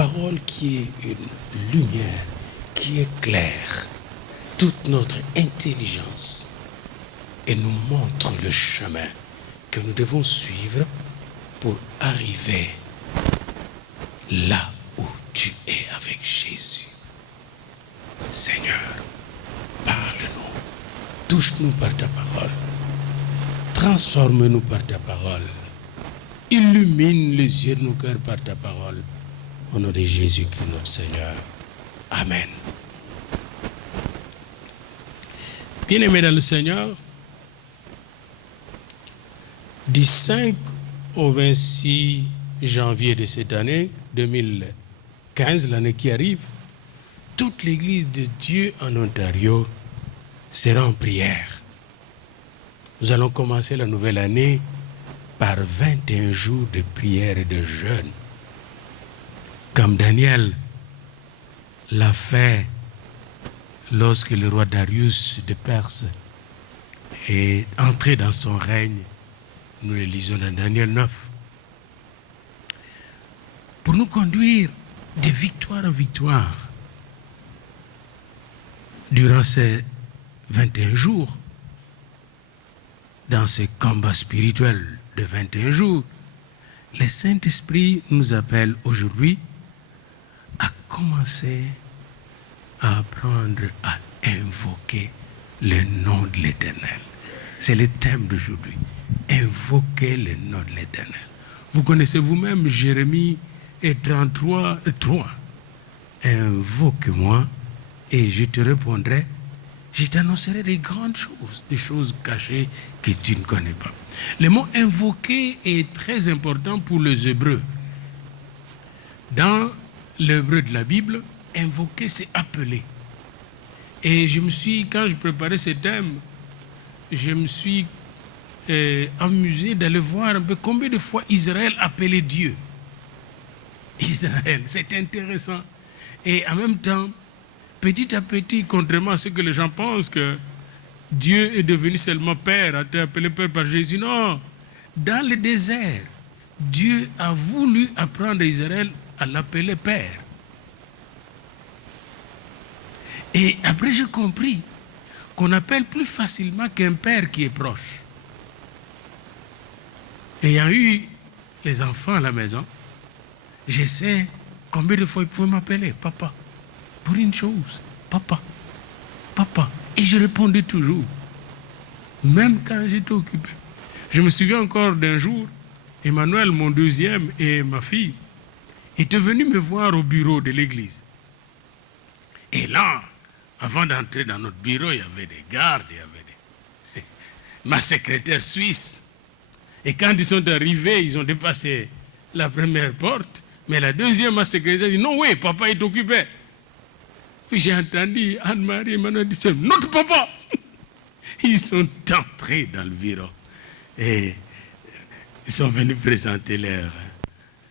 parole qui est une lumière, qui éclaire toute notre intelligence et nous montre le chemin que nous devons suivre pour arriver là où tu es avec Jésus. Seigneur, parle-nous, touche-nous par ta parole, transforme-nous par ta parole, illumine les yeux de nos cœurs par ta parole. Au nom de Jésus-Christ notre Seigneur. Amen. Bien-aimés dans le Seigneur, du 5 au 26 janvier de cette année 2015, l'année qui arrive, toute l'Église de Dieu en Ontario sera en prière. Nous allons commencer la nouvelle année par 21 jours de prière et de jeûne. Comme Daniel l'a fait lorsque le roi Darius de Perse est entré dans son règne. Nous le lisons dans Daniel 9. Pour nous conduire de victoire en victoire durant ces 21 jours, dans ces combats spirituels de 21 jours, le Saint-Esprit nous appelle aujourd'hui à commencer à apprendre à invoquer le nom de l'Éternel. C'est le thème d'aujourd'hui. Invoquer le nom de l'Éternel. Vous connaissez vous-même Jérémie 33, 3. Invoque-moi et je te répondrai. Je t'annoncerai des grandes choses, des choses cachées que tu ne connais pas. Le mot invoquer est très important pour les Hébreux. Dans l'hébreu de la Bible, invoquer, c'est appeler. Et quand je préparais ce thème, je me suis amusé d'aller voir un peu combien de fois Israël appelait Dieu. Israël, c'est intéressant. Et en même temps, petit à petit, contrairement à ce que les gens pensent, que Dieu est devenu seulement Père, a été appelé Père par Jésus. Non, dans le désert, Dieu a voulu apprendre à Israël à l'appeler Père. Et après, j'ai compris qu'on appelle plus facilement qu'un père qui est proche. Ayant eu les enfants à la maison, je sais combien de fois ils pouvaient m'appeler papa. Pour une chose, papa, papa. Et je répondais toujours, même quand j'étais occupé. Je me souviens encore d'un jour, Emmanuel, mon deuxième, et ma fille, étaient venus me voir au bureau de l'église. Et là, avant d'entrer dans notre bureau, il y avait des gardes, il y avait ma secrétaire suisse. Et quand ils sont arrivés, ils ont dépassé la première porte, mais la deuxième, ma secrétaire dit, non, oui, papa est occupé. Puis j'ai entendu Anne-Marie et Emmanuel dire, c'est notre papa. Ils sont entrés dans le bureau et ils sont venus présenter leurs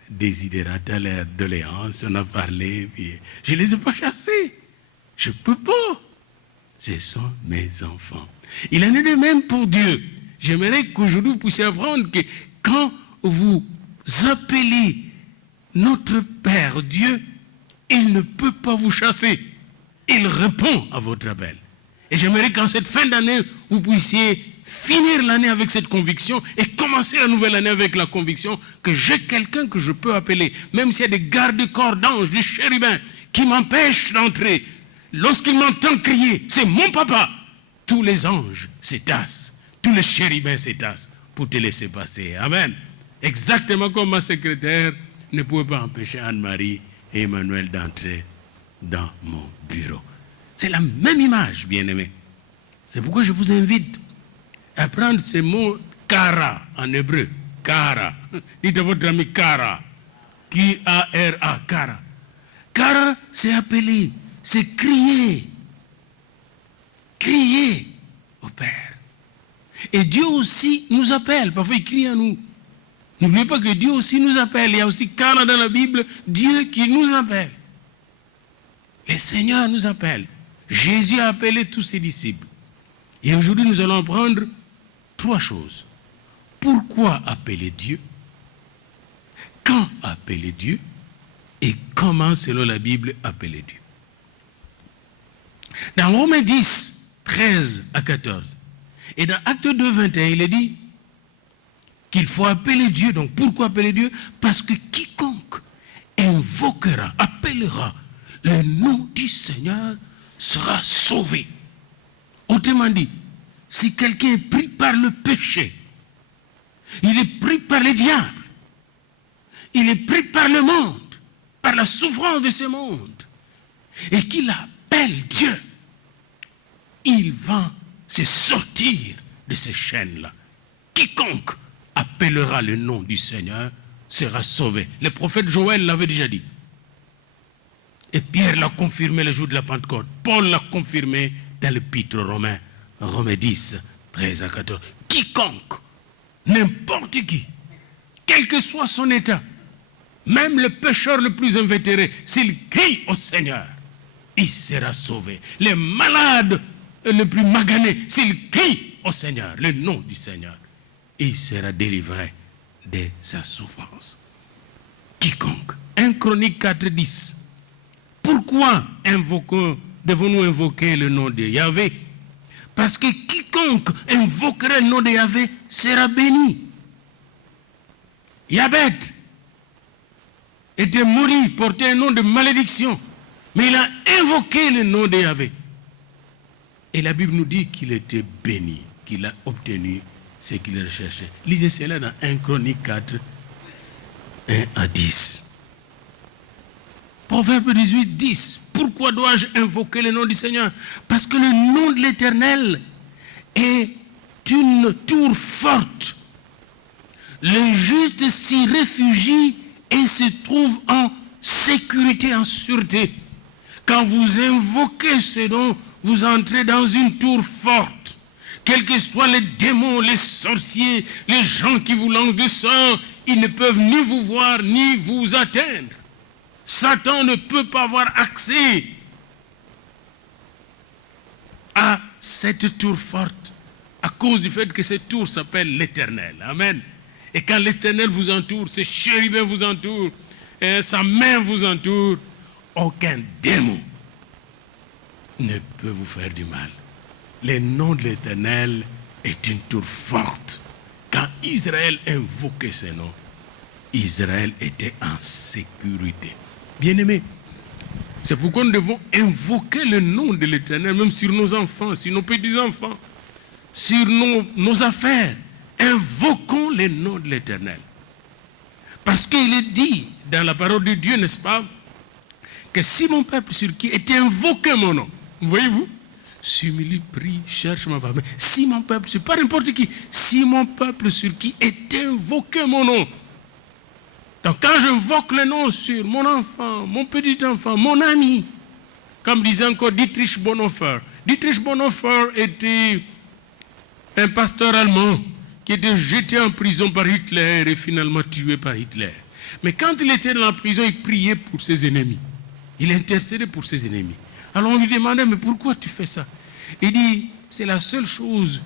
désidérata, leurs doléances. On a parlé, puis je ne les ai pas chassés. Je ne peux pas. Ce sont mes enfants. Il en est de même pour Dieu. J'aimerais qu'aujourd'hui vous puissiez apprendre que quand vous appelez notre Père Dieu, il ne peut pas vous chasser. Il répond à votre appel. Et j'aimerais qu'en cette fin d'année, vous puissiez finir l'année avec cette conviction et commencer la nouvelle année avec la conviction que j'ai quelqu'un que je peux appeler, même s'il y a des gardes-corps d'anges, des chérubins qui m'empêchent d'entrer. Lorsqu'il m'entend crier, c'est mon papa. Tous les anges s'étassent, tous les chérubins s'étassent pour te laisser passer. Amen. Exactement comme ma secrétaire ne pouvait pas empêcher Anne-Marie et Emmanuel d'entrer dans mon bureau. C'est la même image, bien-aimés. C'est pourquoi je vous invite à prendre ces mots kara en hébreu. Kara. Dites à votre ami kara. K-A-R-A. Kara. Kara, c'est appeler, c'est crier. Crier au Père. Et Dieu aussi nous appelle. Parfois, il crie à nous. N'oubliez pas que Dieu aussi nous appelle. Il y a aussi kara dans la Bible, Dieu qui nous appelle. Le Seigneur nous appelle. Jésus a appelé tous ses disciples. Et aujourd'hui, nous allons apprendre 3 choses. Pourquoi appeler Dieu? Quand appeler Dieu? et comment, selon la Bible, appeler Dieu. Dans Romains 10, 13 à 14, et dans Actes 2, 21, il est dit qu'il faut appeler Dieu. Donc pourquoi appeler Dieu? Parce que quiconque invoquera, appellera le nom du Seigneur sera sauvé. Autrement dit, si quelqu'un est pris par le péché, il est pris par les diables, il est pris par le monde, par la souffrance de ce monde, et qu'il appelle Dieu, il va se sortir de ces chaînes-là. Quiconque appellera le nom du Seigneur sera sauvé. Le prophète Joël l'avait déjà dit. Et Pierre l'a confirmé le jour de la Pentecôte. Paul l'a confirmé dans l'Épître aux Romains, Romains 10, 13 à 14. Quiconque, n'importe qui, quel que soit son état, même le pécheur le plus invétéré, s'il crie au Seigneur, il sera sauvé. Les malades le plus magané, s'il crie au Seigneur, le nom du Seigneur, il sera délivré de sa souffrance. Quiconque. 1 Chronique 4, 10. Pourquoi devons-nous invoquer le nom de Yahvé? Parce que quiconque invoquera le nom de Yahvé sera béni. Yabet était maudit, portait un nom de malédiction, mais il a invoqué le nom de Yahvé. Et la Bible nous dit qu'il était béni, qu'il a obtenu ce qu'il recherchait. Lisez cela dans 1 Chronique 4, 1 à 10. Proverbe 18, 10. Pourquoi dois-je invoquer le nom du Seigneur? Parce que le nom de l'Éternel est une tour forte. Le juste s'y réfugie et se trouve en sécurité, en sûreté. Quand vous invoquez ce nom, vous entrez dans une tour forte. Quels que soient les démons, les sorciers, les gens qui vous lancent du sang, ils ne peuvent ni vous voir, ni vous atteindre. Satan ne peut pas avoir accès à cette tour forte à cause du fait que cette tour s'appelle l'Éternel. Amen. Et quand l'Éternel vous entoure, ses chérubins vous entourent, sa main vous entoure, aucun démon ne peut vous faire du mal. Le nom de l'Éternel est une tour forte. Quand Israël invoquait ce nom, Israël était en sécurité. Bien-aimés, c'est pourquoi nous devons invoquer le nom de l'Éternel, même sur nos enfants, sur nos petits-enfants, sur nos affaires. Invoquons le nom de l'Éternel. Parce qu'il est dit dans la parole de Dieu, n'est-ce pas, que si mon peuple sur qui est invoqué mon nom, voyez-vous, s'humilie, prie, cherche ma femme. Si mon peuple, c'est pas n'importe qui, si mon peuple sur qui est invoqué mon nom. Donc quand j'invoque le nom sur mon enfant, mon petit enfant, mon ami, comme disait encore Dietrich Bonhoeffer. Dietrich Bonhoeffer était un pasteur allemand qui était jeté en prison par Hitler et finalement tué par Hitler. Mais quand il était dans la prison, il priait pour ses ennemis. Il intercédait pour ses ennemis. Alors on lui demandait, mais pourquoi tu fais ça? Il dit, c'est la seule chose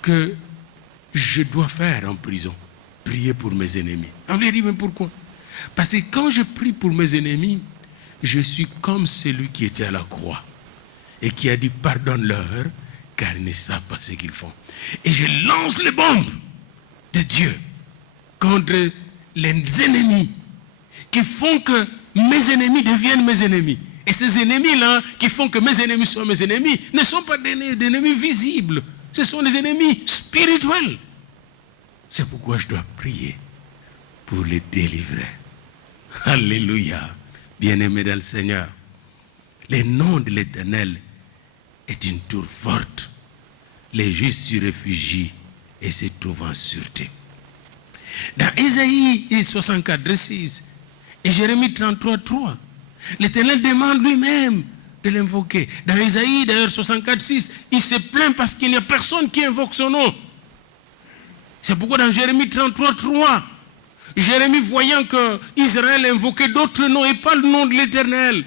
que je dois faire en prison. Prier pour mes ennemis. On lui a dit, mais pourquoi? Parce que quand je prie pour mes ennemis, je suis comme celui qui était à la croix et qui a dit, pardonne-leur, car ils ne savent pas ce qu'ils font. Et je lance les bombes de Dieu contre les ennemis qui font que mes ennemis deviennent mes ennemis. Et ces ennemis-là qui font que mes ennemis soient mes ennemis ne sont pas des ennemis visibles. Ce sont des ennemis spirituels. C'est pourquoi je dois prier pour les délivrer. Alléluia. Bien-aimés dans le Seigneur. Le nom de l'Éternel est une tour forte. Les justes s'y réfugient et se trouvent en sûreté. Dans Ésaïe 64, 6 et Jérémie 33, 3, l'Éternel demande lui-même de l'invoquer. Dans Ésaïe, d'ailleurs, 64, 6, il se plaint parce qu'il n'y a personne qui invoque son nom. C'est pourquoi dans Jérémie 33, 3, Jérémie, voyant que Israël invoquait d'autres noms et pas le nom de l'Éternel,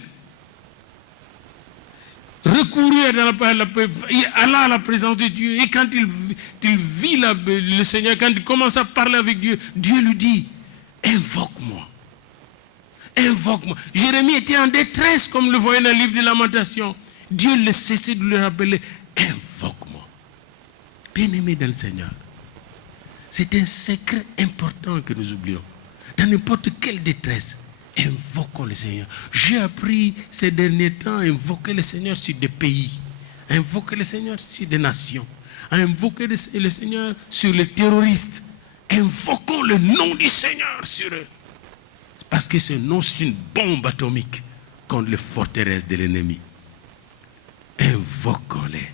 recourut à la présence de Dieu. Et quand il vit le Seigneur, quand il commence à parler avec Dieu, Dieu lui dit, invoque-moi. Invoque-moi. Jérémie était en détresse, comme le voyait dans le livre de Lamentations. Dieu ne cessait de le rappeler. Invoque-moi. Bien-aimé dans le Seigneur, c'est un secret important que nous oublions. Dans n'importe quelle détresse, invoquons le Seigneur. J'ai appris ces derniers temps à invoquer le Seigneur sur des pays, à invoquer le Seigneur sur des nations, à invoquer le Seigneur sur les terroristes. Invoquons le nom du Seigneur sur eux. Parce que ce nom, c'est une bombe atomique contre les forteresses de l'ennemi. Invoquons-les.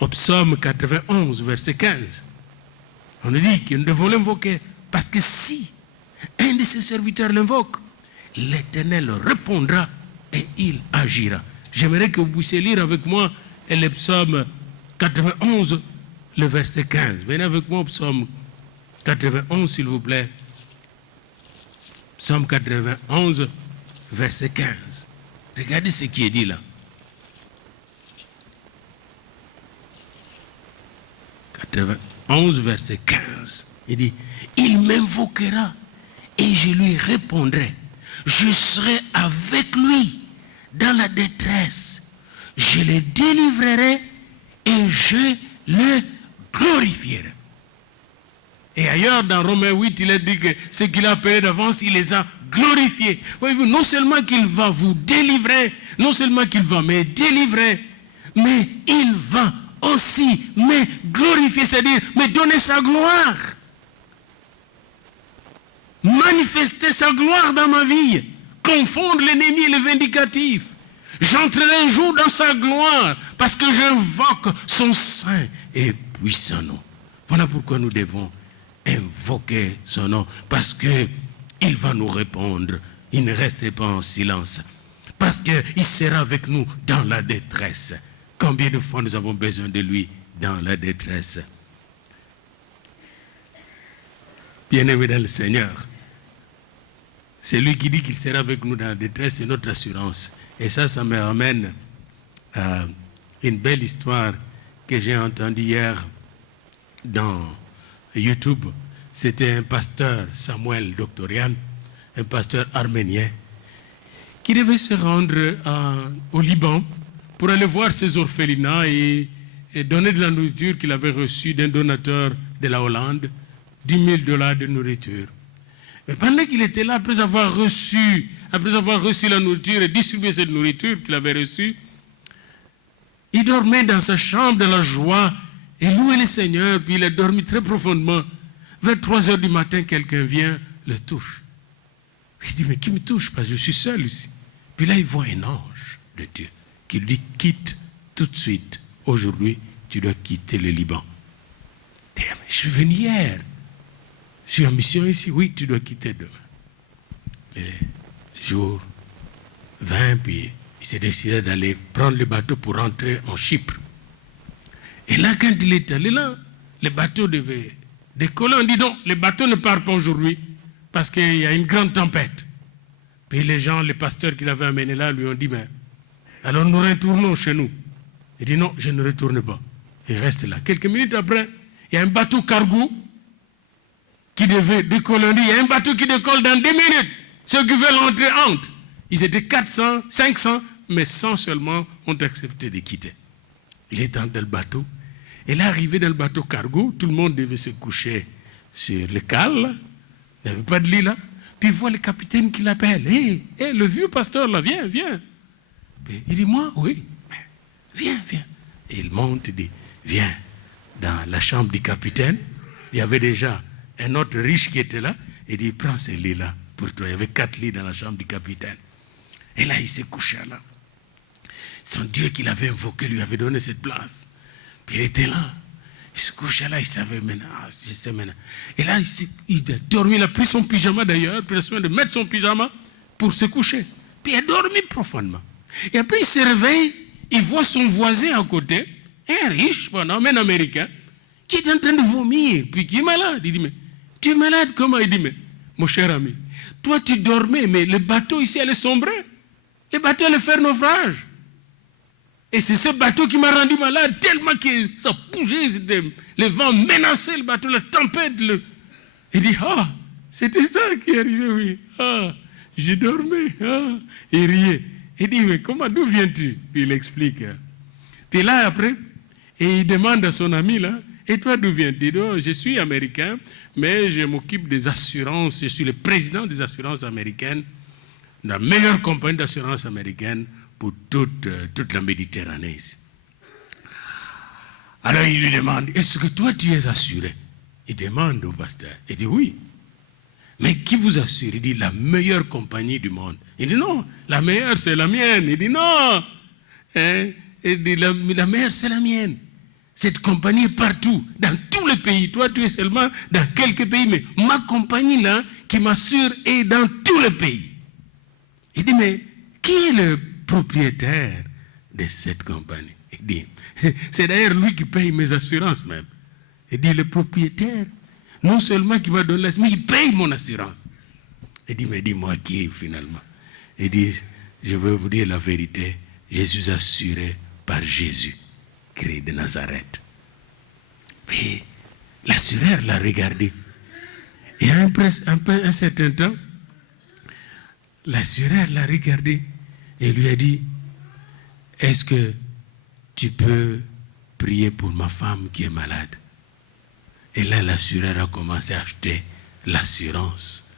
Au psaume 91, verset 15, on nous dit que nous devons l'invoquer. Parce que si un de ses serviteurs l'invoque, l'Éternel répondra et il agira. J'aimerais que vous puissiez lire avec moi le psaume 91, le verset 15. Venez avec moi au psaume 91, s'il vous plaît. Psaume 91, verset 15. Regardez ce qui est dit là. 91, verset 15. Il dit, il m'invoquera et je lui répondrai. Je serai avec lui dans la détresse. Je le délivrerai et je le glorifierai. Et ailleurs, dans Romains 8, il a dit que ce qu'il a appelé d'avance, il les a glorifiés. Voyez-vous, non seulement qu'il va vous délivrer, non seulement qu'il va me délivrer, mais il va aussi me glorifier, c'est-à-dire me donner sa gloire. Manifester sa gloire dans ma vie. Confondre l'ennemi et le vindicatif. J'entrerai un jour dans sa gloire parce que j'invoque son saint et puissant nom. Voilà pourquoi nous devons invoquer son nom, parce qu'il va nous répondre. Il ne reste pas en silence, parce qu'il sera avec nous dans la détresse. Combien de fois nous avons besoin de lui dans la détresse? Bien-aimé dans le Seigneur, c'est lui qui dit qu'il sera avec nous dans la détresse, c'est notre assurance. Et ça me ramène à une belle histoire que j'ai entendue hier dans YouTube. C'était un pasteur, Samuel Doctorian, un pasteur arménien, qui devait se rendre au Liban pour aller voir ses orphelinats et donner de la nourriture qu'il avait reçue d'un donateur de la Hollande, $10 000 de nourriture. Mais pendant qu'il était là, après avoir reçu la nourriture et distribué cette nourriture qu'il avait reçue, il dormait dans sa chambre, dans la joie, et louait le Seigneur, puis il a dormi très profondément. Vers 3 heures du matin, quelqu'un vient, le touche. Il dit, mais qui me touche? Parce que je suis seul ici. Puis là, il voit un ange de Dieu qui lui dit, quitte tout de suite. Aujourd'hui, tu dois quitter le Liban. Il dit, mais je suis venu hier. Je suis en mission ici. Oui, tu dois quitter demain. Le jour 20, puis il s'est décidé d'aller prendre le bateau pour rentrer en Chypre. Et là, quand il est allé là, le bateau devait décoller. On dit non, le bateau ne part pas aujourd'hui parce qu'il y a une grande tempête. Puis les gens, les pasteurs qu'il avait amenés là, lui ont dit, mais alors nous retournons chez nous. Il dit non, je ne retourne pas. Il reste là. Quelques minutes après, il y a un bateau cargo qui devait décoller. On dit, il y a un bateau qui décolle dans 2 minutes. Ceux qui veulent entrer entrent. Ils étaient 400, 500, mais 100 seulement ont accepté de quitter. Il est entré dans le bateau. Et là, arrivé dans le bateau cargo, tout le monde devait se coucher sur le cale. Il n'y avait pas de lit là. Puis il voit le capitaine qui l'appelle. Hé, le vieux pasteur là, viens. Puis il dit, moi, oui. Viens. Et il monte, il dit, viens dans la chambre du capitaine. Il y avait déjà un autre riche qui était là. Il dit, prends ces lits-là pour toi. Il y avait 4 lits dans la chambre du capitaine. Et là, il s'est couché là. Son Dieu qu'il avait invoqué lui avait donné cette place. Puis il était là. Il se couchait là, il savait maintenant. Je sais maintenant. Et là, il a dormi, il a pris son pyjama d'ailleurs, puis il a soin de mettre son pyjama pour se coucher. Puis il a dormi profondément. Et après, il se réveille, il voit son voisin à côté, un riche, un américain, qui est en train de vomir, puis qui est malade. Il dit, mais tu es malade comment? Il dit, mais mon cher ami, toi tu dormais, mais le bateau ici allait sombrer. Le bateau allait faire naufrage. Et c'est ce bateau qui m'a rendu malade, tellement que ça bougeait, le vent menaçait le bateau, la tempête. Il dit, c'était ça qui est arrivé, oui. Je dormais. Hein? Il riait. Il dit, mais d'où viens-tu? Puis il explique. Puis là, après, et il demande à son ami, là, et toi, d'où viens-tu? Il dit, oh, je suis américain, mais je m'occupe des assurances. Je suis le président des assurances américaines, la meilleure compagnie d'assurance américaine pour toute la Méditerranée. Alors il lui demande, est-ce que toi tu es assuré? Il demande au pasteur. Il dit oui. Mais qui vous assure? Il dit la meilleure compagnie du monde. Il dit non, la meilleure c'est la mienne. Il dit non. Hein? Il dit la meilleure c'est la mienne. Cette compagnie est partout, dans tous les pays. Toi tu es seulement dans quelques pays, mais ma compagnie là qui m'assure est dans tous les pays. Il dit mais qui est le propriétaire de cette compagnie? Il dit, c'est d'ailleurs lui qui paye mes assurances même. Il dit, le propriétaire, non seulement qui m'a donné l'assurance, mais il paye mon assurance. Il dit, mais dis-moi qui finalement? Il dit, je veux vous dire la vérité, je suis assuré par Jésus, Christ de Nazareth. Puis l'assureur l'a regardé. Et un certain temps, l'assureur l'a regardé et lui a dit, est-ce que tu peux prier pour ma femme qui est malade? Et là, l'assureur a commencé à acheter l'assurance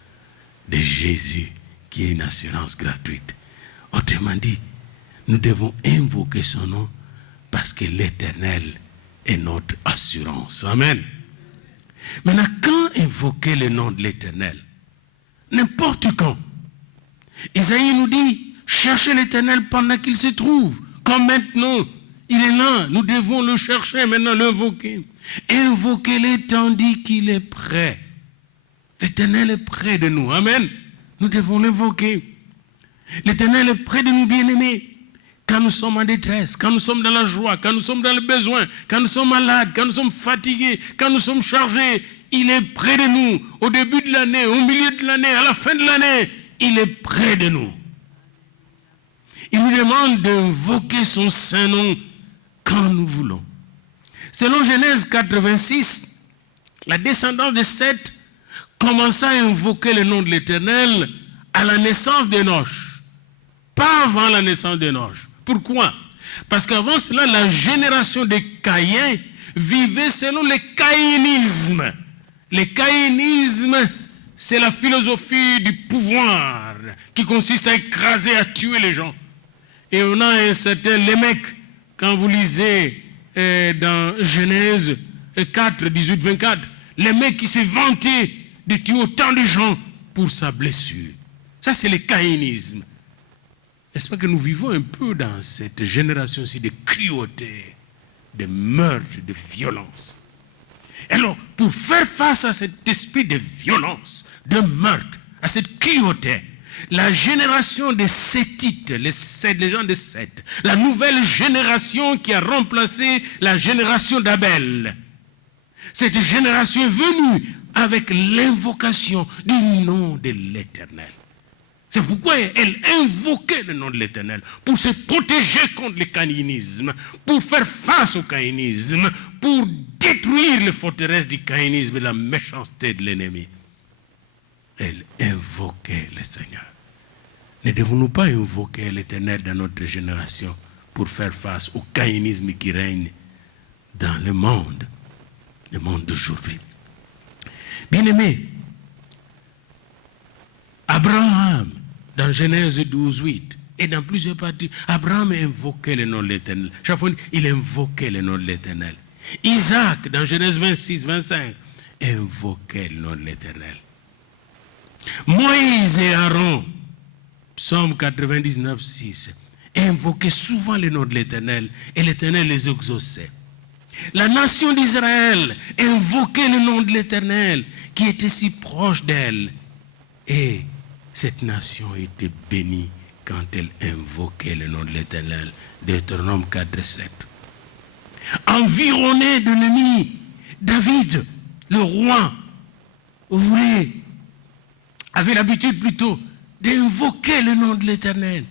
de Jésus, qui est une assurance gratuite. Autrement dit, nous devons invoquer son nom parce que l'Éternel est notre assurance. Amen. Maintenant, quand invoquer le nom de l'Éternel? N'importe quand. Isaïe nous dit, cherchez l'Éternel pendant qu'il se trouve. Comme maintenant, il est là. Nous devons le chercher, maintenant l'invoquer. Invoquez-le tandis qu'il est près. L'Éternel est près de nous. Amen. Nous devons l'invoquer. L'Éternel est près de nous, bien-aimés. Quand nous sommes en détresse, quand nous sommes dans la joie, quand nous sommes dans le besoin, quand nous sommes malades, quand nous sommes fatigués, quand nous sommes chargés, il est près de nous. Au début de l'année, au milieu de l'année, à la fin de l'année, il est près de nous. Il nous demande d'invoquer son saint nom quand nous voulons. Selon Genèse 86, la descendance de Seth commença à invoquer le nom de l'Éternel à la naissance d'Enoch. Pas avant la naissance d'Enoch. Pourquoi? Parce qu'avant cela, la génération des Caïens vivait selon le caïnisme. Le caïnisme, c'est la philosophie du pouvoir qui consiste à écraser, à tuer les gens. Et on a un certain Lémec, quand vous lisez dans Genèse 4, 18, 24, Lémec qui s'est vanté de tuer autant de gens pour sa blessure. Ça, c'est le caïnisme. N'est-ce pas que nous vivons un peu dans cette génération-ci de cruauté, de meurtre, de violence? Alors, pour faire face à cet esprit de violence, de meurtre, à cette cruauté, la génération des Sétites, les gens de Seth, la nouvelle génération qui a remplacé la génération d'Abel, cette génération est venue avec l'invocation du nom de l'Éternel. C'est pourquoi elle invoquait le nom de l'Éternel, pour se protéger contre le caïnisme, pour faire face au caïnisme, pour détruire les forteresses du caïnisme et la méchanceté de l'ennemi. Elle invoquait le Seigneur. Ne devons-nous pas invoquer l'Éternel dans notre génération pour faire face au caïnisme qui règne dans le monde d'aujourd'hui? Bien-aimés, Abraham, dans Genèse 12, 8, et dans plusieurs parties, Abraham invoquait le nom de l'Éternel. Chaque fois, il invoquait le nom de l'Éternel. Isaac, dans Genèse 26, 25, invoquait le nom de l'Éternel. Moïse et Aaron, Psaume 99, 6, invoquaient souvent le nom de l'Éternel, et l'Éternel les exauçait. La nation d'Israël invoquait le nom de l'Éternel, qui était si proche d'elle. Et cette nation était bénie quand elle invoquait le nom de l'Éternel. Deutéronome 4, 7. Environné d'ennemis, David, le roi, avait l'habitude plutôt d'invoquer le nom de l'Éternel.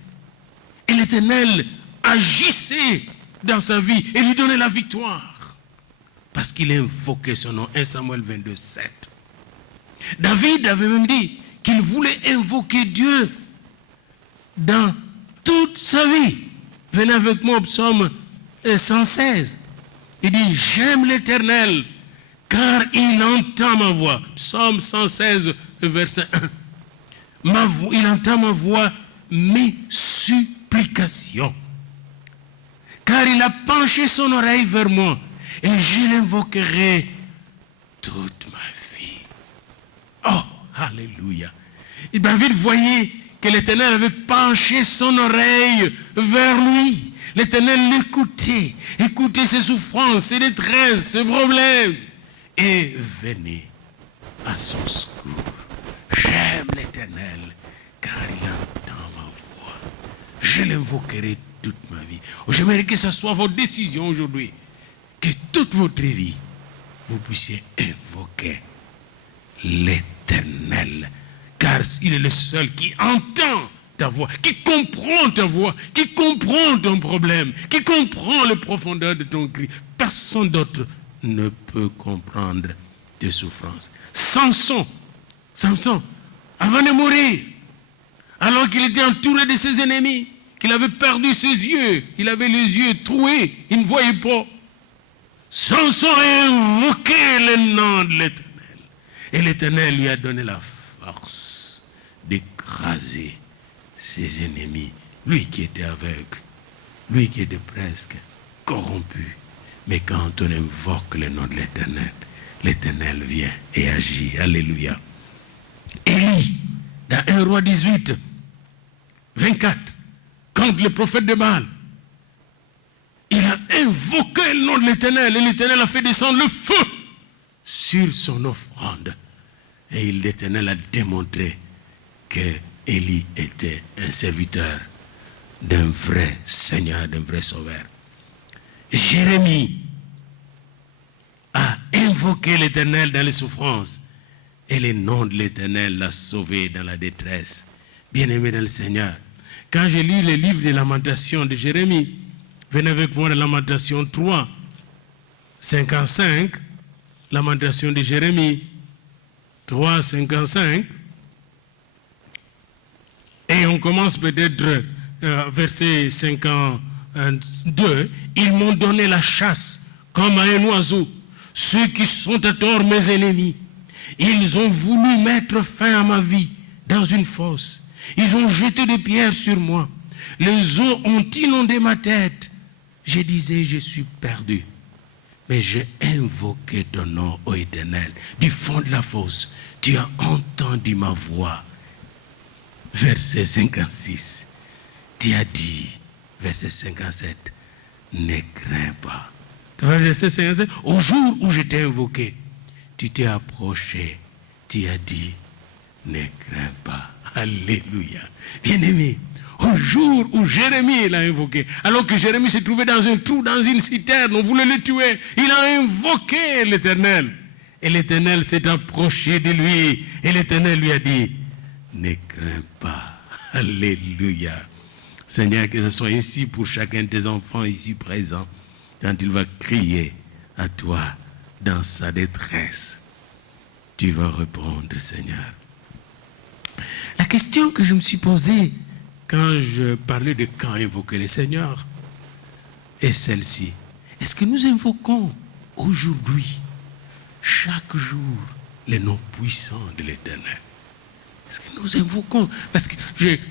Et l'Éternel agissait dans sa vie et lui donnait la victoire. Parce qu'il invoquait son nom. 1 Samuel 22, 7. David avait même dit qu'il voulait invoquer Dieu dans toute sa vie. Venez avec moi au psaume 116. Il dit, j'aime l'Éternel, car il entend ma voix. Psaume 116, verset 1. Il entend ma voix, mes supplications. Car il a penché son oreille vers moi, et je l'invoquerai toute ma vie. Oh, alléluia. Et David voyait que l'Éternel avait penché son oreille vers lui. L'Éternel l'écoutait, écoutait ses souffrances, ses détresses, ses problèmes, et venait à son secours. J'aime l'Éternel, car il entend ma voix. Je l'invoquerai toute ma vie. J'aimerais que ce soit votre décision aujourd'hui, que toute votre vie, vous puissiez invoquer l'Éternel, car il est le seul qui entend ta voix, qui comprend ta voix, qui comprend ton problème, qui comprend les profondeurs de ton cri. Personne d'autre ne peut comprendre tes souffrances. Samson, avant de mourir, alors qu'il était entouré de ses ennemis, qu'il avait perdu ses yeux, il avait les yeux troués, il ne voyait pas. Samson a invoqué le nom de l'Éternel. Et l'Éternel lui a donné la force d'écraser ses ennemis. Lui qui était aveugle, lui qui était presque corrompu. Mais quand on invoque le nom de l'Éternel, l'Éternel vient et agit. Alléluia. Élie, dans 1 Roi 18, 24, quand le prophète de Baal, il a invoqué le nom de l'Éternel, et l'Éternel a fait descendre le feu sur son offrande. Et l'Éternel a démontré que Élie était un serviteur d'un vrai Seigneur, d'un vrai Sauveur. Jérémie a invoqué l'Éternel dans les souffrances, et le nom de l'Éternel l'a sauvé dans la détresse. Bien-aimé dans le Seigneur, quand j'ai lu le livre de Lamentations de Jérémie, venez avec moi dans Lamentation 3, 55, Lamentation de Jérémie 3, 55, et on commence peut-être verset 52, ils m'ont donné la chasse comme à un oiseau, ceux qui sont à tort mes ennemis. Ils ont voulu mettre fin à ma vie dans une fosse. Ils ont jeté des pierres sur moi. Les eaux ont inondé ma tête. Je disais, je suis perdu. Mais j'ai invoqué ton nom, ô Éternel, du fond de la fosse. Tu as entendu ma voix. Verset 56. Tu as dit, verset 57, ne crains pas. Verset 57, au jour où je t'ai invoqué, tu t'es approché, tu as dit, ne crains pas. Alléluia. Bien-aimé, au jour où Jérémie l'a invoqué, alors que Jérémie se trouvait dans un trou, dans une citerne, on voulait le tuer, il a invoqué l'Éternel. Et l'Éternel s'est approché de lui, et l'Éternel lui a dit, ne crains pas. Alléluia. Seigneur, que ce soit ici pour chacun de tes enfants ici présents, quand il va crier à toi dans sa détresse, tu vas répondre, Seigneur. La question que je me suis posée quand je parlais de quand invoquer le Seigneur est celle-ci. Est-ce que nous invoquons aujourd'hui, chaque jour, les noms puissants de l'Éternel? Est-ce que nous invoquons? Parce que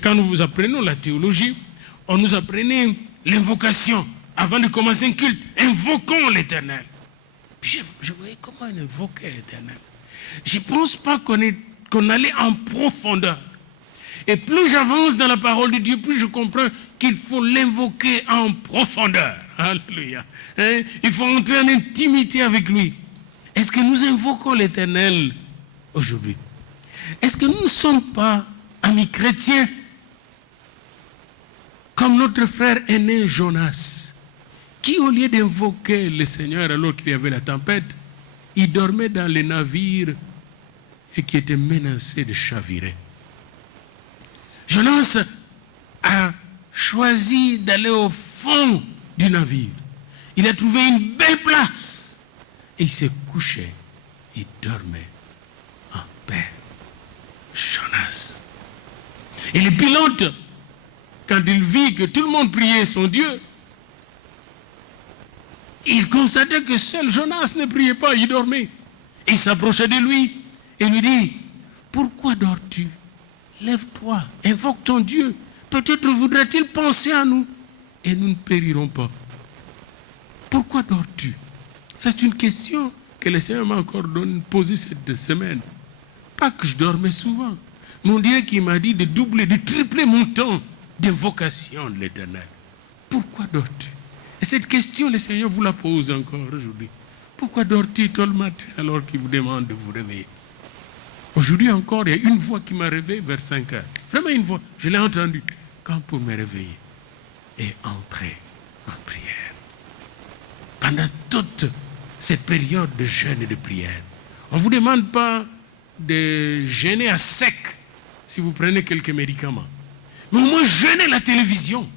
quand nous apprenons la théologie, on nous apprenait l'invocation. Avant de commencer un culte, invoquons l'Éternel. Puis je voyais comment on invoquait l'Éternel. Je ne pense pas qu'on allait en profondeur. Et plus j'avance dans la parole de Dieu, plus je comprends qu'il faut l'invoquer en profondeur. Alléluia. Il faut entrer en intimité avec lui. Est-ce que nous invoquons l'Éternel aujourd'hui? Est-ce que nous ne sommes pas, amis chrétiens, comme notre frère aîné Jonas, qui au lieu d'invoquer le Seigneur alors qu'il y avait la tempête, il dormait dans les navires et qui était menacé de chavirer. Jonas a choisi d'aller au fond du navire. Il a trouvé une belle place et il s'est couché. Il dormait en paix. Jonas. Et le pilote, quand il vit que tout le monde priait son Dieu, il constatait que seul Jonas ne priait pas, il dormait. Il s'approchait de lui et lui dit, pourquoi dors-tu? Lève-toi, invoque ton Dieu. Peut-être voudrait-il penser à nous et nous ne périrons pas. Pourquoi dors-tu? C'est une question que le Seigneur m'a encore posée cette semaine. Pas que je dormais souvent. Mon Dieu qui m'a dit de doubler, de tripler mon temps d'invocation de l'Éternel. Pourquoi dors-tu? Et cette question, le Seigneur vous la pose encore aujourd'hui. Pourquoi dors-tu tôt le matin alors qu'il vous demande de vous réveiller? Aujourd'hui encore, il y a une voix qui m'a réveillé vers 5 heures. Vraiment une voix, je l'ai entendue. Quand pour me réveiller et entrer en prière. Pendant toute cette période de jeûne et de prière, on ne vous demande pas de jeûner à sec si vous prenez quelques médicaments. Mais au moins jeûnez la télévision.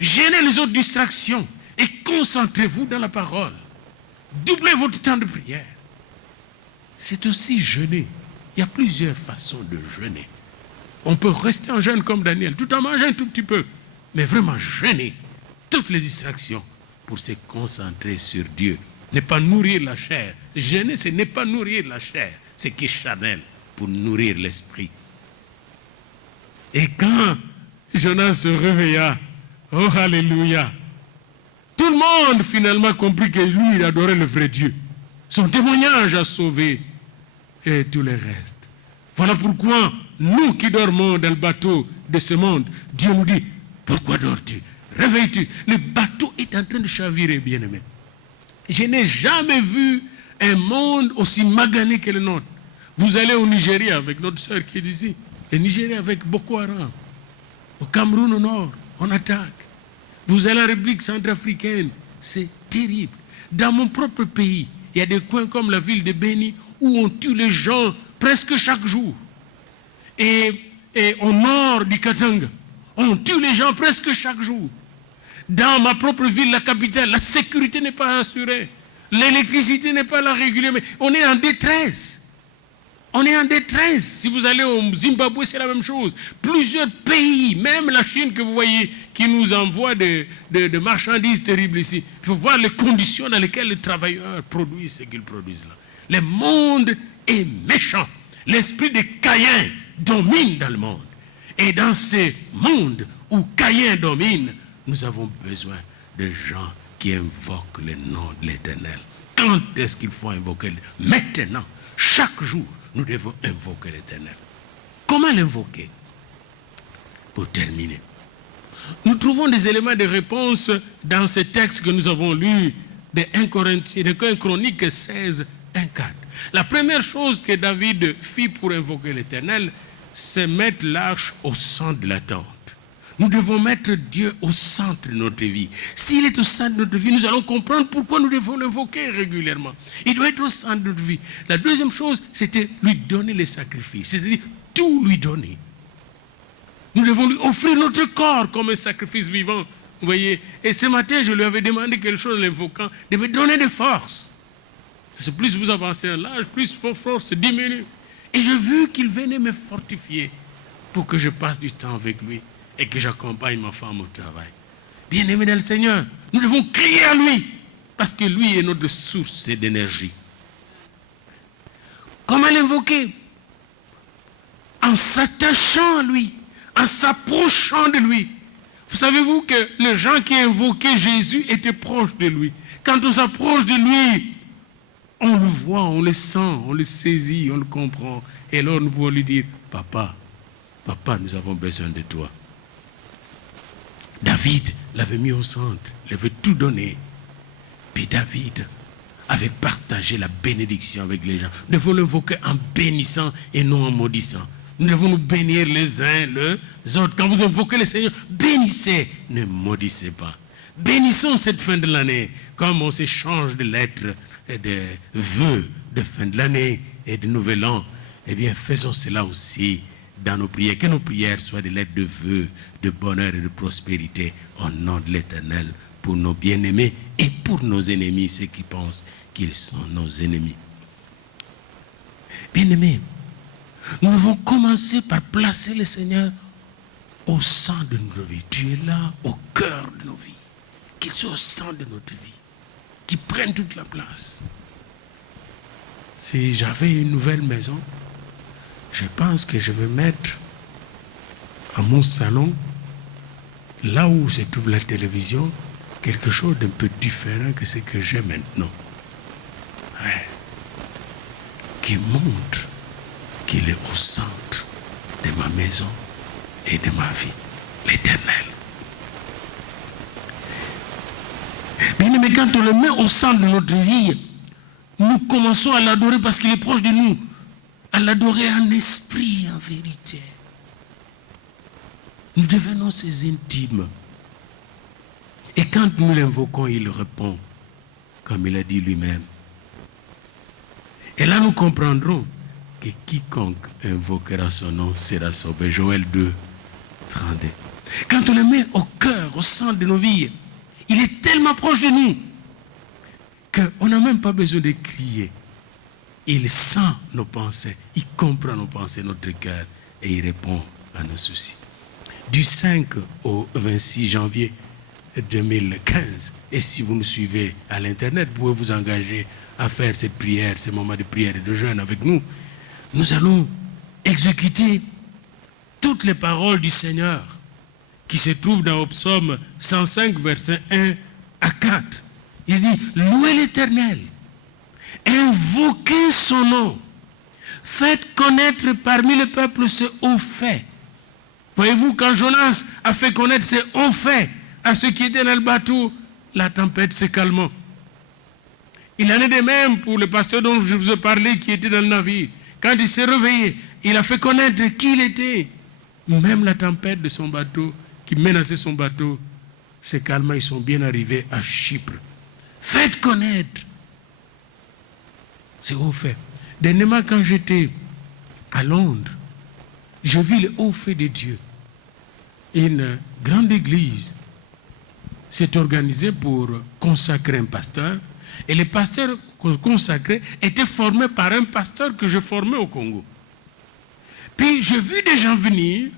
Jeûnez les autres distractions et concentrez-vous dans la parole. Doublez votre temps de prière. C'est aussi jeûner. Il y a plusieurs façons de jeûner. On peut rester en jeûne comme Daniel, tout en mangeant un tout petit peu, mais vraiment jeûner toutes les distractions pour se concentrer sur Dieu. Ne pas nourrir la chair. Jeûner, ce n'est pas nourrir la chair, c'est qui est charnel pour nourrir l'esprit. Et quand Jonas se réveilla, oh alléluia, tout le monde finalement comprit que lui, il adorait le vrai Dieu. Son témoignage a sauvé et tout le reste. Voilà pourquoi nous qui dormons dans le bateau de ce monde, Dieu nous dit, pourquoi dors-tu? Réveille-tu. Le bateau est en train de chavirer, bien-aimé. Je n'ai jamais vu un monde aussi magané que le nôtre. Vous allez au Nigeria avec notre sœur qui est ici. Le Nigeria avec Boko Haram. Au Cameroun au nord, on attaque. Vous allez en République centrafricaine, c'est terrible. Dans mon propre pays, il y a des coins comme la ville de Beni où on tue les gens presque chaque jour. Et au nord du Katanga, on tue les gens presque chaque jour. Dans ma propre ville, la capitale, la sécurité n'est pas assurée. L'électricité n'est pas là régulière, mais on est en détresse. On est en détresse. Si vous allez au Zimbabwe, c'est la même chose. Plusieurs pays, même la Chine que vous voyez, qui nous envoie de marchandises terribles ici. Il faut voir les conditions dans lesquelles les travailleurs produisent ce qu'ils produisent là. Le monde est méchant. L'esprit de Caïn domine dans le monde. Et dans ce monde où Caïn domine, nous avons besoin de gens qui invoquent le nom de l'Éternel. Quand est-ce qu'il faut invoquer? Maintenant, chaque jour, nous devons invoquer l'Éternel. Comment l'invoquer? Pour terminer, nous trouvons des éléments de réponse dans ce texte que nous avons lu de 1 Chronique 16, 1, 4. La première chose que David fit pour invoquer l'Éternel, c'est mettre l'arche au centre de la tente. Nous devons mettre Dieu au centre de notre vie. S'il est au centre de notre vie, nous allons comprendre pourquoi nous devons l'invoquer régulièrement. Il doit être au centre de notre vie. La deuxième chose, c'était lui donner les sacrifices, c'est-à-dire tout lui donner. Nous devons lui offrir notre corps comme un sacrifice vivant. Vous voyez, et ce matin, je lui avais demandé quelque chose en l'invoquant, de me donner des forces. Parce que plus vous avancez dans l'âge, plus vos forces diminuent. Et j'ai vu qu'il venait me fortifier pour que je passe du temps avec lui et que j'accompagne ma femme au travail. Bien-aimés dans le Seigneur, nous devons crier à lui, parce que lui est notre source d'énergie. Comment l'invoquer? En s'attachant à lui, en s'approchant de lui. Vous savez-vous que les gens qui invoquaient Jésus étaient proches de lui. Quand on s'approche de lui, on le voit, on le sent, on le saisit, on le comprend. Et alors nous pouvons lui dire, papa, papa, nous avons besoin de toi. David l'avait mis au centre, il avait tout donné. Puis David avait partagé la bénédiction avec les gens. Nous devons l'invoquer en bénissant et non en maudissant. Nous devons nous bénir les uns les autres. Quand vous invoquez le Seigneur, bénissez, ne maudissez pas. Bénissons cette fin de l'année, comme on s'échange de lettres et de vœux de fin de l'année et de nouvel an. Eh bien, faisons cela aussi dans nos prières. Que nos prières soient des lettres de vœux, de bonheur et de prospérité au nom de l'Éternel pour nos bien-aimés et pour nos ennemis, ceux qui pensent qu'ils sont nos ennemis. Bien-aimés, Nous devons commencer par placer le Seigneur au centre de nos vies. Tu es là au cœur de nos vies. Qu'il soit au centre de notre vie. Qu'il prenne toute la place. Si j'avais une nouvelle maison, je pense que je vais mettre à mon salon, là où se trouve la télévision, quelque chose d'un peu différent que ce que j'ai maintenant. Ouais. Qui montre qu'il est au centre de ma maison et de ma vie, l'Éternel. Bien aimé, quand on le met au centre de notre vie, nous commençons à l'adorer parce qu'il est proche de nous, à l'adorer en esprit, en vérité. Nous devenons ses intimes. Et quand nous l'invoquons, il répond, comme il a dit lui-même. Et là, nous comprendrons que quiconque invoquera son nom sera sauvé. Joël 2, 32. Quand on le met au cœur, au centre de nos vies, il est tellement proche de nous qu'on n'a même pas besoin de crier. Il sent nos pensées, il comprend nos pensées, notre cœur, et il répond à nos soucis. Du 5 au 26 janvier 2015, et si vous nous suivez à l'internet, vous pouvez vous engager à faire cette prière, ces moments de prière et de jeûne avec nous. Nous allons exécuter toutes les paroles du Seigneur qui se trouvent dans le psaume 105, versets 1 à 4. Il dit, louez l'Éternel, invoquez son nom, faites connaître parmi les peuples ses hauts faits. Voyez-vous, quand Jonas a fait connaître ses hauts faits à ceux qui étaient dans le bateau, la tempête s'est calmée. Il en est de même pour le pasteur dont je vous ai parlé qui était dans le navire. Quand il s'est réveillé, il a fait connaître qui il était. Même la tempête de son bateau, qui menaçait son bateau, s'est calmée. Ils sont bien arrivés à Chypre. Faites connaître. C'est haut fait. Dernièrement, quand j'étais à Londres, je vis le haut fait de Dieu. Une grande église s'est organisée pour consacrer un pasteur. Et les pasteurs consacrés étaient formés par un pasteur que je formais au Congo. Puis j'ai vu des gens venir,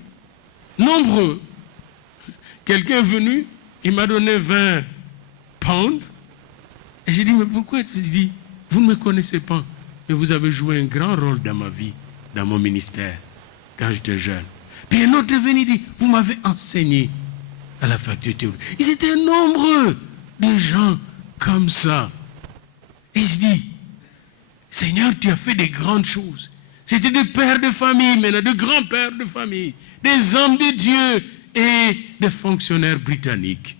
nombreux. Quelqu'un est venu, il m'a donné 20 pounds. Et j'ai dit, mais pourquoi? Il dit, vous ne me connaissez pas, mais vous avez joué un grand rôle dans ma vie, dans mon ministère, quand j'étais jeune. Puis un autre est venu et dit, vous m'avez enseigné à la faculté. Ils étaient nombreux, des gens comme ça. Et je dis, Seigneur, tu as fait des grandes choses. C'était des pères de famille, maintenant, de grands-pères de famille, des hommes de Dieu et des fonctionnaires britanniques.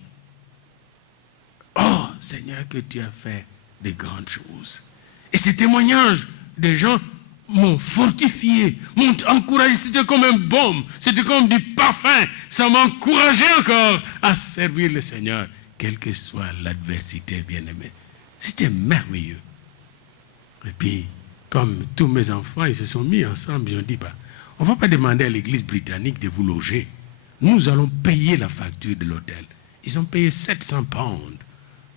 Oh, Seigneur, que tu as fait des grandes choses. Et ces témoignages des gens m'ont fortifié, m'ont encouragé. C'était comme un baume, c'était comme du parfum. Ça m'encourageait encore à servir le Seigneur, quelle que soit l'adversité, bien-aimé. C'était merveilleux. Et puis, comme tous mes enfants, ils se sont mis ensemble, ils ont dit, on ne va pas demander à l'église britannique de vous loger. Nous allons payer la facture de l'hôtel. Ils ont payé 700 pounds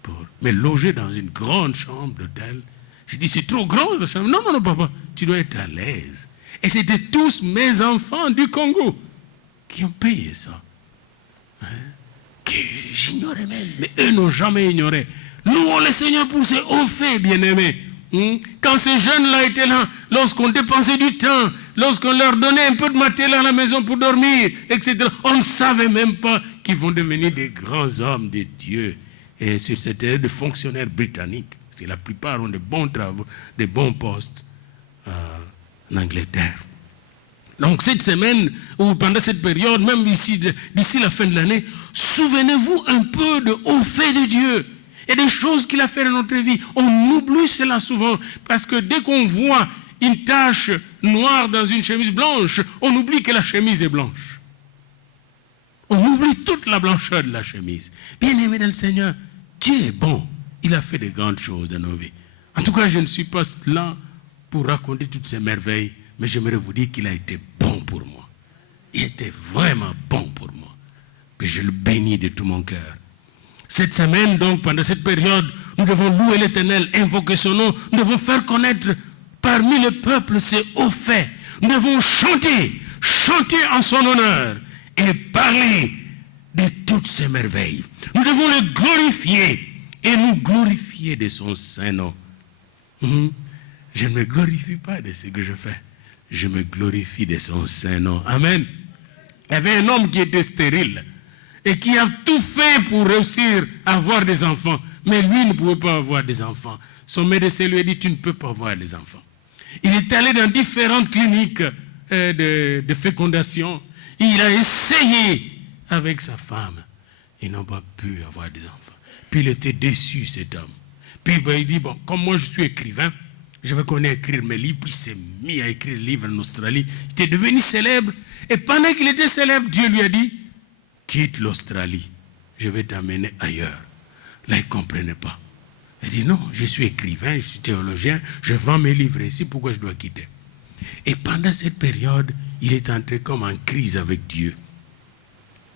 pour me loger dans une grande chambre d'hôtel. J'ai dit, c'est trop grand la chambre. Non, non, non, papa, tu dois être à l'aise. Et c'était tous mes enfants du Congo qui ont payé ça. Hein? Que j'ignorais même, mais eux n'ont jamais ignoré. Louons le Seigneur pour ses hauts faits, bien-aimés. Quand ces jeunes-là étaient là, lorsqu'on dépensait du temps, lorsqu'on leur donnait un peu de matériel à la maison pour dormir, etc., on ne savait même pas qu'ils vont devenir des grands hommes de Dieu. Et sur cette ère de fonctionnaires britanniques, parce que la plupart ont de bons travaux, de bons postes en Angleterre. Donc cette semaine, ou pendant cette période, même d'ici la fin de l'année, souvenez-vous un peu de hauts faits de Dieu. Et des choses qu'il a fait dans notre vie. On oublie cela souvent. Parce que dès qu'on voit une tache noire dans une chemise blanche, on oublie que la chemise est blanche. On oublie toute la blancheur de la chemise. Bien-aimé dans le Seigneur, Dieu est bon. Il a fait de grandes choses dans nos vies. En tout cas, je ne suis pas là pour raconter toutes ces merveilles, mais j'aimerais vous dire qu'il a été bon pour moi. Il était vraiment bon pour moi. Puis je le bénis de tout mon cœur. Cette semaine, donc, pendant cette période, nous devons louer l'Éternel, invoquer son nom, nous devons faire connaître parmi le peuple ses hauts faits. Nous devons chanter en son honneur et parler de toutes ses merveilles. Nous devons le glorifier et nous glorifier de son saint nom. Je ne me glorifie pas de ce que je fais. Je me glorifie de son saint nom. Amen. Il y avait un homme qui était stérile et qui a tout fait pour réussir à avoir des enfants. Mais lui ne pouvait pas avoir des enfants. Son médecin lui a dit, tu ne peux pas avoir des enfants. Il est allé dans différentes cliniques de fécondation. Il a essayé avec sa femme. Ils n'ont pas pu avoir des enfants. Puis il était déçu, cet homme. Puis il dit, bon, comme moi je suis écrivain, je vais connaître écrire mes livres. Puis il s'est mis à écrire des livres en Australie. Il était devenu célèbre. Et pendant qu'il était célèbre, Dieu lui a dit, quitte l'Australie, je vais t'amener ailleurs. Là, il ne comprenait pas. Il dit, non, je suis écrivain, je suis théologien, je vends mes livres ici, pourquoi je dois quitter? Et pendant cette période, il est entré comme en crise avec Dieu.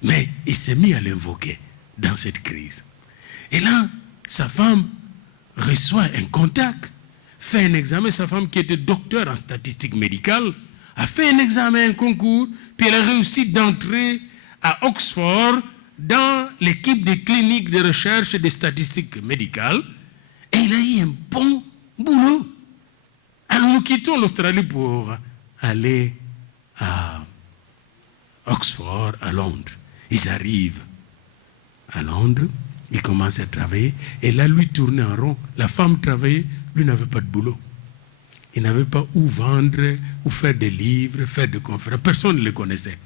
Mais il s'est mis à l'invoquer dans cette crise. Et là, sa femme reçoit un contact, fait un examen. Sa femme, qui était docteur en statistique médicale, a fait un examen, un concours, puis elle a réussi d'entrer à Oxford dans l'équipe des cliniques de recherche et des statistiques médicales. Et il a eu un bon boulot. Alors nous quittons l'Australie pour aller à Oxford, à Londres. Ils arrivent à Londres, ils commencent à travailler, et là, lui tournait en rond. La femme travaillait, lui n'avait pas de boulot. Il n'avait pas où vendre, où faire des livres, faire des conférences. Personne ne le connaissait.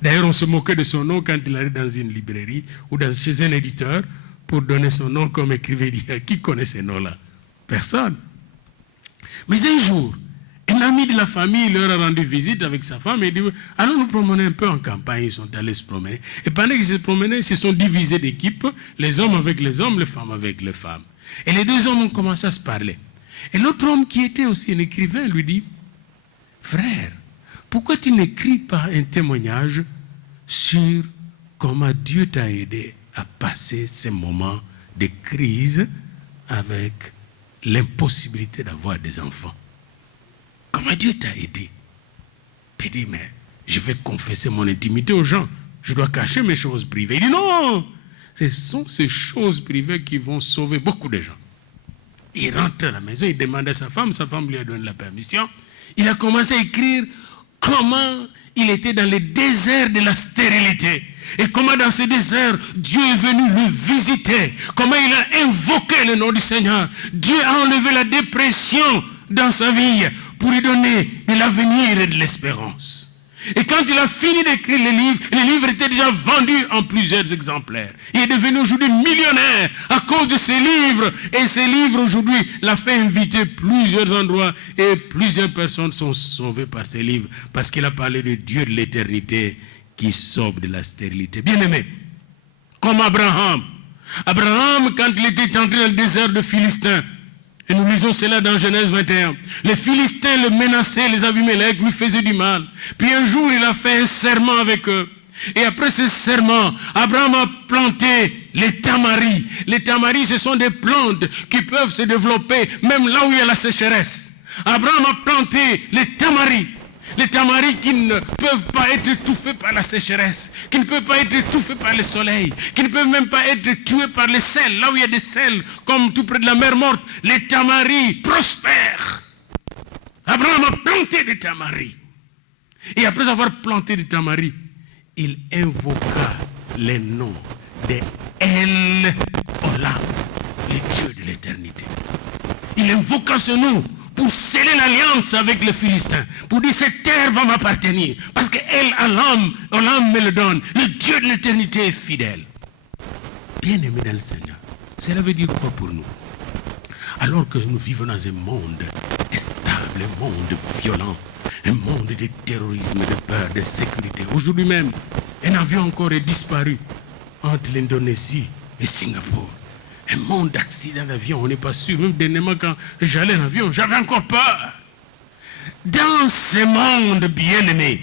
D'ailleurs, on se moquait de son nom quand il allait dans une librairie ou chez un éditeur pour donner son nom comme écrivain. Qui connaît ces noms-là? Personne. Mais un jour, un ami de la famille leur a rendu visite avec sa femme et dit, allons nous promener un peu en campagne. Ils sont allés se promener. Et pendant qu'ils se promenaient, ils se sont divisés d'équipes, les hommes avec les hommes, les femmes avec les femmes. Et les deux hommes ont commencé à se parler. Et l'autre homme, qui était aussi un écrivain, lui dit, frère, pourquoi tu n'écris pas un témoignage sur comment Dieu t'a aidé à passer ces moments de crise avec l'impossibilité d'avoir des enfants? Comment Dieu t'a aidé? Puis il dit, mais je vais confesser mon intimité aux gens. Je dois cacher mes choses privées. Il dit, non, ce sont ces choses privées qui vont sauver beaucoup de gens. Il rentre à la maison, il demande à sa femme lui a donné la permission. Il a commencé à écrire comment il était dans le désert de la stérilité. Et comment dans ce désert, Dieu est venu le visiter. Comment il a invoqué le nom du Seigneur. Dieu a enlevé la dépression dans sa vie pour lui donner de l'avenir et de l'espérance. Et quand il a fini d'écrire les livres étaient déjà vendus en plusieurs exemplaires. Il est devenu aujourd'hui millionnaire à cause de ces livres. Et ces livres aujourd'hui l'a fait inviter plusieurs endroits et plusieurs personnes sont sauvées par ces livres parce qu'il a parlé de Dieu de l'éternité qui sauve de la stérilité. Bien aimé, comme Abraham. Abraham, quand il était entré dans le désert de Philistin, et nous lisons cela dans Genèse 21. Les Philistins le menaçaient, les Abimelech lui faisaient du mal. Puis un jour, il a fait un serment avec eux. Et après ce serment, Abraham a planté les tamaris. Les tamaris, ce sont des plantes qui peuvent se développer même là où il y a la sécheresse. Abraham a planté les tamaris. Les tamaris qui ne peuvent pas être étouffés par la sécheresse, qui ne peuvent pas être étouffés par le soleil, qui ne peuvent même pas être tués par les sels. Là où il y a des sels, comme tout près de la mer morte, les tamaris prospèrent. Abraham a planté des tamaris. Et après avoir planté des tamaris, il invoqua les noms de El Olam, les dieux de l'éternité. Il invoqua ce nom pour sceller l'alliance avec les Philistins, pour dire cette terre va m'appartenir, parce que El Olam me le donne, le Dieu de l'éternité est fidèle. Bien aimé dans le Seigneur, cela veut dire quoi pour nous? Alors que nous vivons dans un monde instable, un monde violent, un monde de terrorisme, de peur, de sécurité. Aujourd'hui même, un avion encore est disparu entre l'Indonésie et Singapour. Un monde d'accidents d'avion, on n'est pas sûr. Même dernièrement, quand j'allais en avion, j'avais encore peur. Dans ce monde bien-aimé,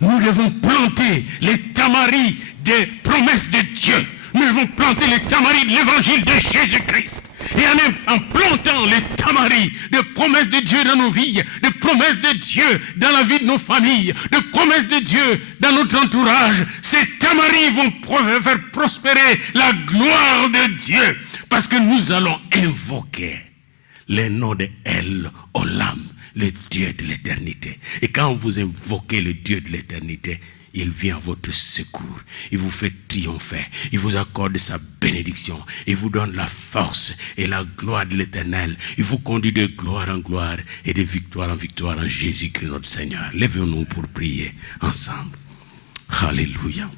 nous devons planter les tamaris des promesses de Dieu. Nous devons planter les tamaris de l'évangile de Jésus-Christ. et en plantant les tamaris de promesses de Dieu dans nos vies, de promesses de Dieu dans la vie de nos familles, de promesses de Dieu dans notre entourage, ces tamaris vont faire prospérer la gloire de Dieu, parce que nous allons invoquer les noms de El Olam, le Dieu de l'éternité. Et quand vous invoquez le Dieu de l'éternité, il vient à votre secours, il vous fait triompher, il vous accorde sa bénédiction, il vous donne la force et la gloire de l'Éternel, il vous conduit de gloire en gloire et de victoire en victoire en Jésus-Christ notre Seigneur. Lèvons-nous pour prier ensemble. Alléluia.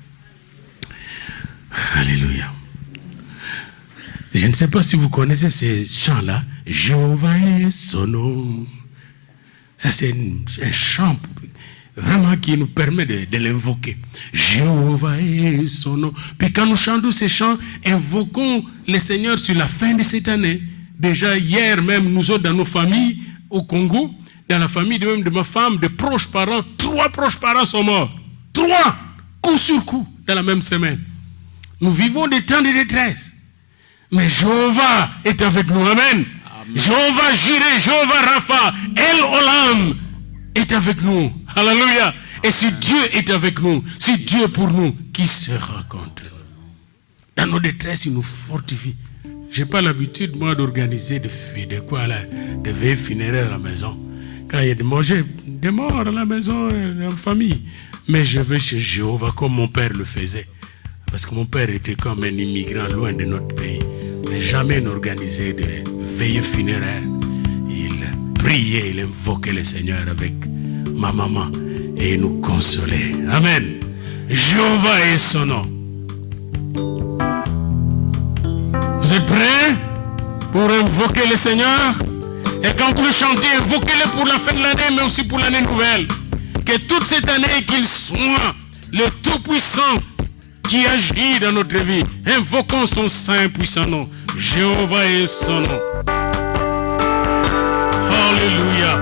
Alléluia. Je ne sais pas si vous connaissez ces chants-là. Jéhovah est son nom. Ça, c'est un chant vraiment qui nous permet de l'invoquer. Jéhovah est son nom. Puis quand nous chantons ces chants, invoquons le Seigneur sur la fin de cette année. Déjà hier même, nous autres dans nos familles au Congo, dans la famille de, même de ma femme, de proches parents, 3 proches parents sont morts. 3, coup sur coup, dans la même semaine. Nous vivons des temps de détresse. Mais Jéhovah est avec nous. Amen. Amen. Jéhovah Jireh, Jéhovah Rapha, El Olam est avec nous. Alléluia. Et si Dieu est avec nous, si Dieu est pour nous, qui sera contre nous? Dans nos détresses, il nous fortifie. Je n'ai pas l'habitude, moi, d'organiser des veillées funéraires à la maison. Quand il y a de manger, des morts à la maison, en famille. Mais je vais chez Jéhovah comme mon père le faisait. Parce que mon père était comme un immigrant loin de notre pays. Mais jamais n'organisait de veillées funéraires. Il priait, il invoquait le Seigneur avec ma maman et il nous consolait. Amen. Jéhovah est son nom. Vous êtes prêts pour invoquer le Seigneur? Et quand vous le chantez, invoquez-le pour la fin de l'année, mais aussi pour l'année nouvelle. Que toute cette année, qu'il soit le Tout-Puissant qui agit dans notre vie. Invoquons son saint puissant nom. Jéhovah est son nom. Alléluia.